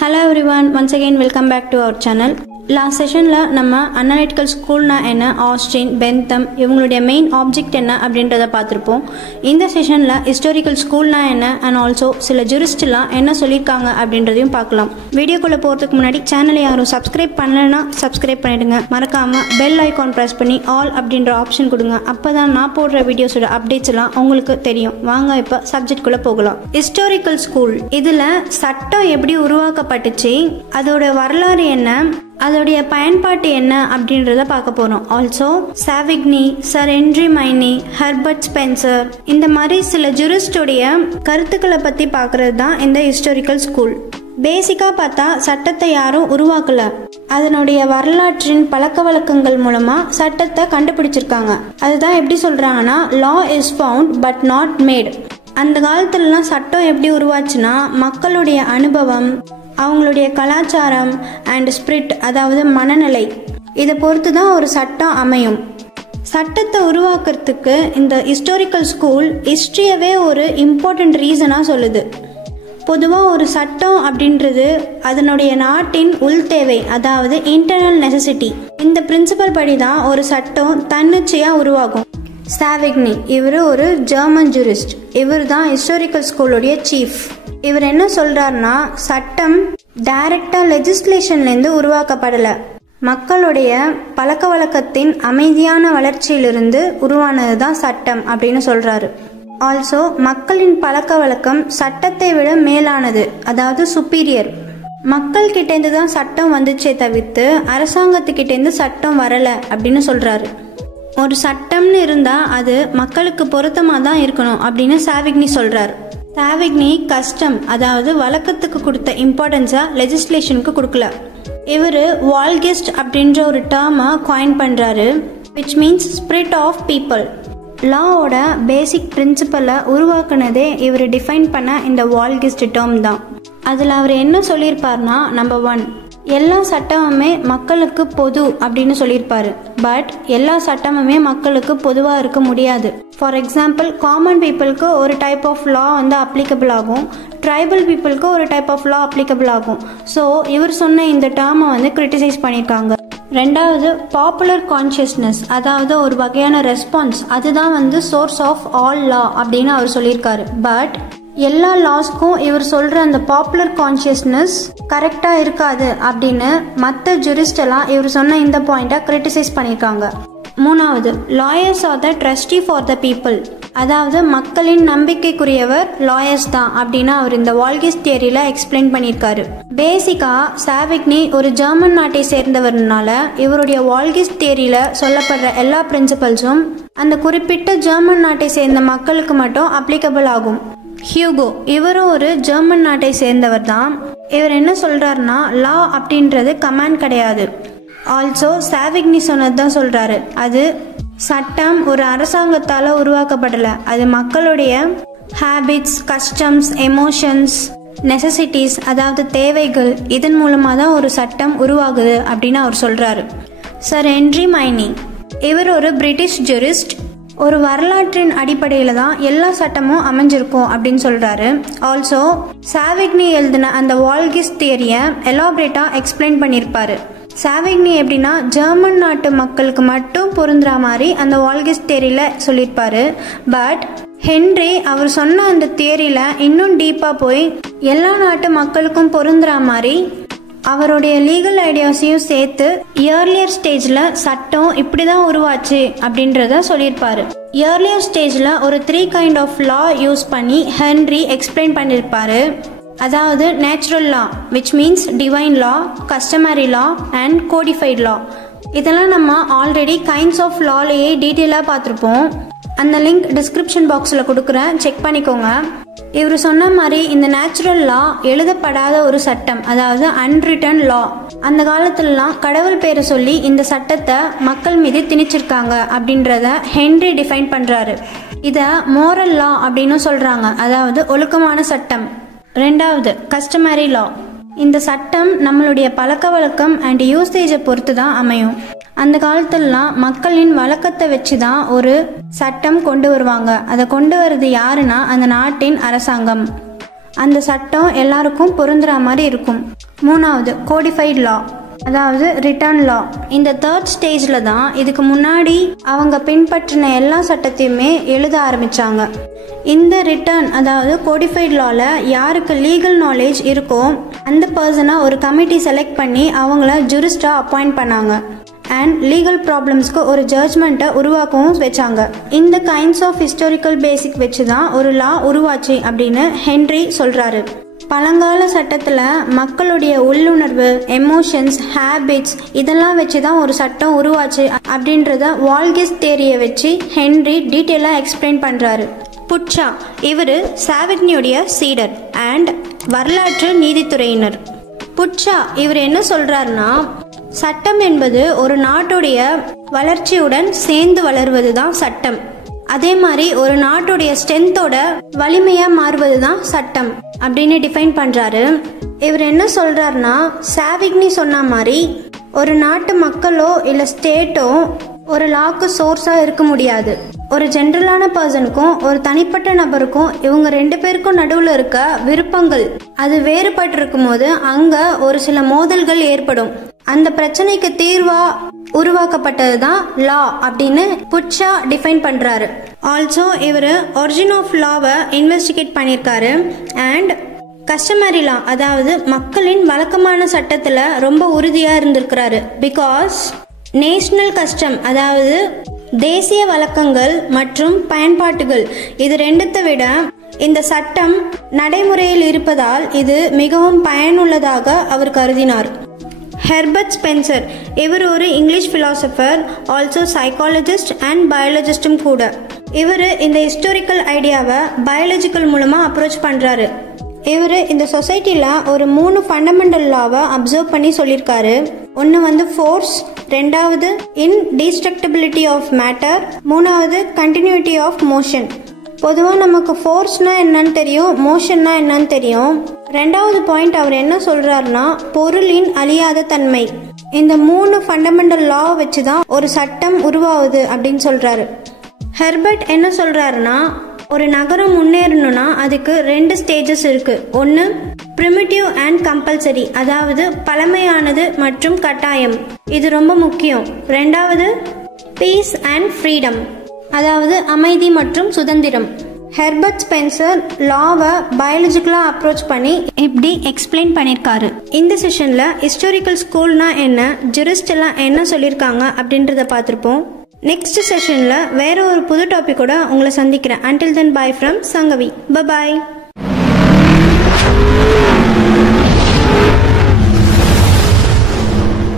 Hello everyone, once again welcome back to our channel. Last செஷனில் நம்ம analytical ஸ்கூல்னா என்ன, Austin, பென்தம் இவங்களுடைய மெயின் ஆப்ஜெக்ட் என்ன அப்படின்றத பார்த்துருப்போம். இந்த செஷனில் ஹிஸ்டாரிக்கல் ஸ்கூல்னா என்ன அண்ட் ஆல்சோ சில ஜூரிஸ்ட்லாம் என்ன சொல்லியிருக்காங்க அப்படின்றதையும் பார்க்கலாம். வீடியோக்குள்ளே போகிறதுக்கு முன்னாடி சேனலை யாரும் சப்ஸ்கிரைப் பண்ணலைன்னா சப்ஸ்கிரைப் பண்ணிவிடுங்க. மறக்காமல் பெல் ஐக்கான் ப்ரெஸ் பண்ணி ஆல் அப்படின்ற ஆப்ஷன் கொடுங்க. அப்போ தான் நான் போடுற வீடியோஸோட அப்டேட்ஸ் எல்லாம் உங்களுக்கு தெரியும். வாங்க இப்போ சப்ஜெக்ட்குள்ளே போகலாம். ஹிஸ்டாரிக்கல் ஸ்கூல் இதில் சட்டம் எப்படி உருவாக்கப்பட்டுச்சு, அதோட வரலாறு என்ன, அதோடைய பயன்பாட்டு என்ன அப்படின்றத பார்க்க போறோம். ஆல்சோ சாவிக்னி, சர் ஹென்றி மைனி, ஹெர்பர்ட் ஸ்பென்சர் இந்த மாதிரி சில ஜூரிஸ்டோடைய கருத்துக்களை பத்தி பார்க்கறது தான் இந்த ஹிஸ்டாரிக்கல் ஸ்கூல். பேசிக்கா பார்த்தா சட்டத்தை யாரும் உருவாக்கல, அதனுடைய வரலாற்றின் பழக்க வழக்கங்கள் மூலமா சட்டத்தை கண்டுபிடிச்சிருக்காங்க. அதுதான் எப்படி சொல்றாங்கன்னா, லா is found but not mat. அந்த காலத்துலலாம் சட்டம் எப்படி உருவாச்சுன்னா, மக்களுடைய அனுபவம், அவங்களுடைய கலாச்சாரம் அண்ட் ஸ்பிரிட், அதாவது மனநிலை, இதை பொறுத்து தான் ஒரு சட்டம் அமையும். சட்டத்தை உருவாக்குறதுக்கு இந்த ஹிஸ்டாரிக்கல் ஸ்கூல் ஹிஸ்ட்ரியவே ஒரு இம்பார்ட்டன்ட் ரீசனாக சொல்லுது. பொதுவாக ஒரு சட்டம் அப்படின்றது அதனுடைய நாட்டின் உள் தேவை, அதாவது இன்டர்னல் நெசசிட்டி. இந்த பிரின்சிபல் படி தான் ஒரு சட்டம் தன்னிச்சையாக உருவாகும். சாவிக்னி இவர் ஒரு ஜெர்மன் ஜூரிஸ்ட். இவர் தான் ஹிஸ்டாரிக்கல் ஸ்கூலுடைய சீஃப். இவர் என்ன சொல்றாருன்னா, சட்டம் டைரக்டா லெஜிஸ்லேஷன்லேருந்து உருவாக்கப்படல, மக்களுடைய பழக்க வழக்கத்தின் அமைதியான வளர்ச்சியிலிருந்து உருவானது தான் சட்டம் அப்படின்னு சொல்றாரு. ஆல்சோ மக்களின் பழக்க வழக்கம் சட்டத்தை விட மேலானது, அதாவது சுப்பீரியர். மக்கள் கிட்டேருந்து தான் சட்டம் வந்துச்சே தவிர்த்து அரசாங்கத்துக்கிட்டேருந்து சட்டம் வரல அப்படின்னு சொல்றாரு. ஒரு சட்டம்னு இருந்தா அது மக்களுக்கு பொருத்தமா தான் இருக்கணும் அப்படின்னு சாவிக்னி சொல்றாரு. சாவிக்னி கஸ்டம், அதாவது வழக்கத்துக்கு கொடுத்த இம்பார்ட்டன்ஸா லெஜிஸ்லேஷனுக்கு கொடுக்கல. இவர் வால்கெஸ்ட் அப்படின்ற ஒரு டேர்மை காயின் பண்றாரு, which means spirit of people. லாவோட பேசிக் பிரின்சிபலை உருவாக்குனதே இவர் டிஃபைன் பண்ண இந்த வால்கெஸ்ட் டேர்ம் தான். அதில் அவர் என்ன சொல்லியிருப்பார்னா, நம்பர் 1, எல்லா சட்டமுமே மக்களுக்கு பொது அப்படின்னு சொல்லியிருப்பாரு. பட் எல்லா சட்டமுமே மக்களுக்கு பொதுவாக இருக்க முடியாது. ஃபார் எக்ஸாம்பிள், காமன் பீப்புளுக்கு ஒரு டைப் ஆஃப் லா வந்து அப்ளிகபிள் ஆகும், ட்ரைபல் பீப்புளுக்கு ஒரு டைப் ஆஃப் லா அப்ளிகபிள் ஆகும். ஸோ இவர் சொன்ன இந்த டேர்மை வந்து கிரிட்டிசைஸ் பண்ணியிருக்காங்க. ரெண்டாவது, பாப்புலர் கான்ஷியஸ்னஸ், அதாவது ஒரு வகையான ரெஸ்பான்ஸ், அதுதான் வந்து சோர்ஸ் ஆஃப் ஆல் லா அப்படின்னு அவர் சொல்லியிருக்காரு. பட் எல்லா லாஸ்க்கும் இவர் சொல்ற அந்த பாப்புலர் கான்ஷியஸ்னஸ் கரெக்டா இருக்காது அப்படின்னு மற்ற ஜூரிஸ்ட் எல்லாம் இவர் சொன்ன இந்த பாயிண்ட்டை கிரிட்டிசைஸ் பண்ணியிருக்காங்க. மூணாவது, lawyers R the trustee for the people, அதாவது மக்களின் நம்பிக்கைக்குரியவர் லாயர்ஸ் தான் அப்படின்னு அவர் இந்த வால்கெஸ்ட் தியரியில எக்ஸ்பிளைன் பண்ணியிருக்காரு. பேசிக்கா சாவிக்னி ஒரு ஜெர்மன் நாட்டை சேர்ந்தவர்னால இவருடைய வால்கெஸ்ட் தியரியில சொல்லப்படுற எல்லா பிரின்சிபல்ஸும் அந்த குறிப்பிட்ட ஜெர்மன் நாட்டை சேர்ந்த மக்களுக்கு மட்டும் அப்ளிகபிள் ஆகும். ஹியூகோ இவரும் ஒரு ஜெர்மன் நாட்டை சேர்ந்தவர் தான். இவர் என்ன சொல்றாருன்னா, லா அப்படின்றது கமாண்ட் கிடையாது. ஆல்சோ சாவிக்னி சொன்னது தான் சொல்றாரு, அது சட்டம் ஒரு அரசாங்கத்தால உருவாக்கப்படல, அது மக்களுடைய ஹேபிட்ஸ், கஸ்டம்ஸ், எமோஷன்ஸ், நெசசிட்டிஸ், அதாவது தேவைகள், இதன் மூலமாக தான் ஒரு சட்டம் உருவாகுது அப்படின்னு அவர் சொல்றாரு. சர் ஹென்றி மைனி இவர் ஒரு பிரிட்டிஷ் ஜூரிஸ்ட். ஒரு வரலாற்றின் அடிப்படையில் தான் எல்லா சட்டமும் அமைஞ்சிருக்கும் அப்படின்னு சொல்றாரு. ஆல்சோ சாவிக்னி எழுதின அந்த வால்கெஸ்ட் தியரியை எலாபரேட்டா எக்ஸ்பிளைன் பண்ணியிருப்பாரு. சாவிக்னி எப்படின்னா, ஜெர்மன் நாட்டு மக்களுக்கு மட்டும் பொருந்துற மாதிரி அந்த வால்கெஸ்ட் தியரியில சொல்லியிருப்பாரு. பட் ஹென்றி அவர் சொன்ன அந்த தியரியில இன்னும் டீப்பா போய் எல்லா நாட்டு மக்களுக்கும் பொருந்துற மாதிரி அவருடைய லீகல் ஐடியாஸையும் சேர்த்து இயர்லியர் ஸ்டேஜ்ல சட்டம் இப்படிதான் உருவாச்சு அப்படின்றத சொல்லியிருப்பாரு. இயர்லியர் ஸ்டேஜ்ல ஒரு 3 கைண்ட் ஆஃப் லா யூஸ் பண்ணி ஹென்றி எக்ஸ்பிளைன் பண்ணியிருப்பாரு. அதாவது natural law, which means divine law, customary law and codified law. இதெல்லாம் நம்ம ஆல்ரெடி கைண்ட்ஸ் ஆஃப் லாலேயே டீட்டெயிலாக பார்த்துருப்போம். அந்த லிங்க் டிஸ்கிரிப்ஷன் பாக்ஸில் கொடுக்குறேன், செக் பண்ணிக்கோங்க. இவர் சொன்ன மாதிரி இந்த நேச்சுரல் லா எழுதப்படாத ஒரு சட்டம், அதாவது அன்ரிட்டன் லா. அந்த காலத்துலலாம் கடவுள் பேரை சொல்லி இந்த சட்டத்தை மக்கள் மீது திணிச்சிருக்காங்க அப்படின்றத ஹென்றி டிஃபைன் பண்றாரு. இதை மோரல் லா அப்படின்னு சொல்றாங்க, அதாவது ஒழுக்கமான சட்டம். ரெண்டாவது, கஸ்டமரி லா. இந்த சட்டம் நம்மளுடைய பழக்க வழக்கம் அண்ட் யூசேஜை பொறுத்து தான் அமையும். அந்த காலத்துலலாம் மக்களின் வழக்கத்தை வச்சு தான் ஒரு சட்டம் கொண்டு வருவாங்க. அதை கொண்டு வர்றது யாருன்னா அந்த நாட்டின் அரசாங்கம். அந்த சட்டம் எல்லாருக்கும் பொருந்துற மாதிரி இருக்கும். மூணாவது கோடிஃபைட் லா, அதாவது ரிட்டர்ன் லா. இந்த தேர்ட் ஸ்டேஜில் தான் இதுக்கு முன்னாடி அவங்க பின்பற்றின எல்லா சட்டத்தையுமே எழுத ஆரம்பித்தாங்க. இந்த ரிட்டர்ன் அதாவது கோடிஃபைட் லாவில் யாருக்கு லீகல் நாலேஜ் இருக்கோ அந்த பர்சனை ஒரு கமிட்டி செலக்ட் பண்ணி அவங்கள ஜூரிஸ்டாக அப்பாயிண்ட் பண்ணாங்க. அண்ட் லீகல் ப்ராப்ளம்ஸ்க்கு ஒரு ஜட்ஜ்மெண்ட்டை உருவாக்கவும் வச்சாங்க. இந்த கைண்ட்ஸ் ஆஃப் ஹிஸ்டாரிக்கல் பேசிக் வச்சு தான் ஒரு லா உருவாச்சு அப்படின்னு ஹென்ரி சொல்கிறாரு. பழங்கால சட்டத்தில் மக்களுடைய உள்ளுணர்வு, எமோஷன்ஸ், ஹேபிட்ஸ் இதெல்லாம் வச்சு தான் ஒரு சட்டம் உருவாச்சு அப்படின்றத வால்கெஸ் தியரியை வச்சு ஹென்ரி டீட்டெயிலாக எக்ஸ்பிளைன் பண்ணுறாரு. புட்சா இவர் சாவிக்னியுடைய சீடர் அண்ட் வரலாற்று நீதித்துறையினர். புட்சா இவர் என்ன சொல்கிறாருன்னா, சட்டம் என்பது ஒரு நாட்டுடைய வளர்ச்சியுடன் சேர்ந்து வளர்வது தான் சட்டம். அதே மாதிரி ஒரு நாட்டுடைய ஸ்ட்ரென்த்தோட வலிமையாக மாறுவது தான் சட்டம் அப்படின்னு டிஃபைன் பண்ணுறாரு. இவர் என்ன சொல்கிறாருன்னா, சாவிக்னி சொன்ன மாதிரி ஒரு நாட்டு மக்களோ இல்லை ஸ்டேட்டோ ஒரு லாக்கு சோர்ஸாக இருக்க முடியாது. ஒரு ஜென்ரலான பர்சனுக்கும் ஒரு தனிப்பட்ட நபருக்கும் இவங்க ரெண்டு பேருக்கும் நடுவில் இருக்க விருப்பங்கள் அது வேறுபட்டு இருக்கும் போது அங்கே ஒரு சில மோதல்கள் ஏற்படும். அந்த பிரச்சனைக்கு தீர்வா உருவாக்கப்பட்டது தான் லா அப்படின்னு புட்சா டிஃபைன் பண்றாரு. ஆல்சோ இவர் ஒரிஜின் ஆஃப் லாவை இன்வெஸ்டிகேட் பண்ணியிருக்காரு. அண்ட் கஸ்டமரி லா அதாவது மக்களின் வழக்கமான சட்டத்தில் ரொம்ப உறுதியாக இருந்திருக்கிறாரு. பிகாஸ் நேஷனல் கஸ்டம் அதாவது தேசிய வழக்கங்கள் மற்றும் பயன்பாட்டுகள் இது ரெண்டுத்தை விட இந்த சட்டம் நடைமுறையில் இருப்பதால் இது மிகவும் பயனுள்ளதாக அவர் கருதினார். ஹெர்பர்ட் ஸ்பென்சர் இவர் ஒரு English philosopher, also psychologist and பயாலஜிஸ்டும் கூட. இவர் இந்த ஹிஸ்டாரிக்கல் ஐடியாவை பயாலஜிக்கல் மூலமாக அப்ரோச் பண்ணுறாரு. இவர் இந்த சொசைட்டியில் ஒரு 3 ஃபண்டமெண்டல் லாவை அப்சர்வ் பண்ணி சொல்லியிருக்காரு. ஒன்று வந்து ஃபோர்ஸ், ரெண்டாவது இன்டிஸ்ட்ரக்டபிலிட்டி ஆஃப் மேட்டர், மூணாவது கண்டினியூட்டி ஆஃப் மோஷன். பொதுவாக நமக்கு ஃபோர்ஸ்னா என்னன்னு தெரியும், மோஷன்னா என்னன்னு தெரியும். ரெண்டாவது பாயிண்ட் அவர் என்ன சொல்றாருன்னா பொருளின் அழியாத தன்மை. இந்த 3 ஃபண்டமெண்டல் லா வச்சு தான் ஒரு சட்டம் உருவாகுது அப்படின்னு சொல்றாரு. ஹெர்பர்ட் என்ன சொல்றாருன்னா, ஒரு நகரம் முன்னேறணும்னா அதுக்கு 2 ஸ்டேஜஸ் இருக்கு. ஒன்று பிரிமிட்டிவ் அண்ட் கம்பல்சரி அதாவது பழமையானது மற்றும் கட்டாயம், இது ரொம்ப முக்கியம். ரெண்டாவது பீஸ் அண்ட் ஃப்ரீடம் அதாவது அமைதி மற்றும் சுதந்திரம். ஹெர்பர்ட் ஸ்பென்சர் லாவை பயாலஜிக்கலாக அப்ரோச் பண்ணி இப்படி எக்ஸ்பிளைன் பண்ணியிருக்காரு. இந்த செஷனில் ஹிஸ்டாரிக்கல் ஸ்கூல்னா என்ன, ஜூரிஸ்ட் எல்லாம் என்ன சொல்லியிருக்காங்க அப்படின்றத பார்த்துருப்போம். நெக்ஸ்ட் செஷனில் வேற ஒரு புது டாபிக்கோட உங்களை சந்திக்கிறேன். Until then, bye from Sangavi. Bye bye.